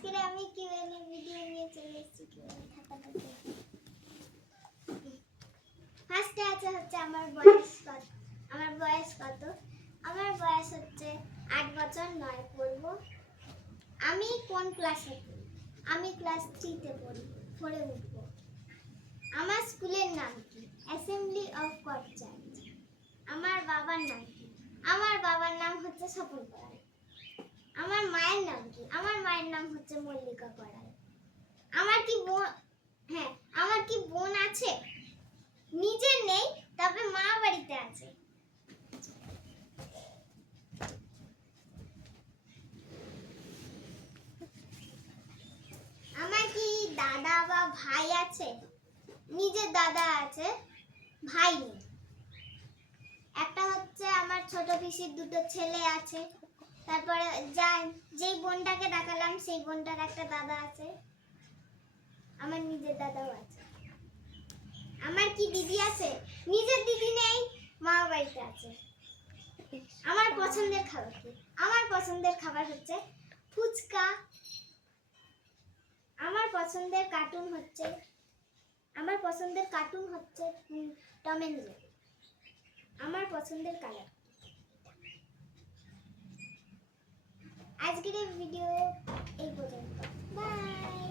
আজকে আমি QnA video নিয়ে চলে এসেছি। কিউএনএ খাতাটা ফার্স্টে হচ্ছে আমার বয়স কত। আমার বয়স হচ্ছে 8 বছর 9 পড়ব। আমি কোন ক্লাসে পড়ি? আমি ক্লাস 3 তে পড়ি, 4 এ উঠব। আমার স্কুলের নাম কি? Assembly of god church. আমার বাবার নাম কি? আমার বাবার নাম হচ্ছে স্বপন করাল। আমার মায়ের নাম কি? আমার মায়ের নাম হচ্ছে মল্লিকা করাল। আমার কি বোন আছে? নিজের নেই, তবে মা বাড়িতে আছে। আমার কি দাদা বা ভাই আছে? নিজের দাদা আছে, ভাই নেই। একটা হচ্ছে আমার ছোট পিসির 2টো ছেলে আছে। তারপরে যেই বোনটাকে দেখালাম সেই বোনটার একটা দাদা আছে। আমার নিজের দাদাও আছে। আমার কি দিদি আছে? নিজের দিদি নেই, মা বাড়িতে আছে। আমার পছন্দের খাবার কি? আমার পছন্দের খাবার হচ্ছে ফুচকা। আমার পছন্দের কার্টুন হচ্ছে টম এন্ড জেরি। আমার পছন্দের কালার। আজকের এই ভিডিও এই পর্যন্ত। বাই।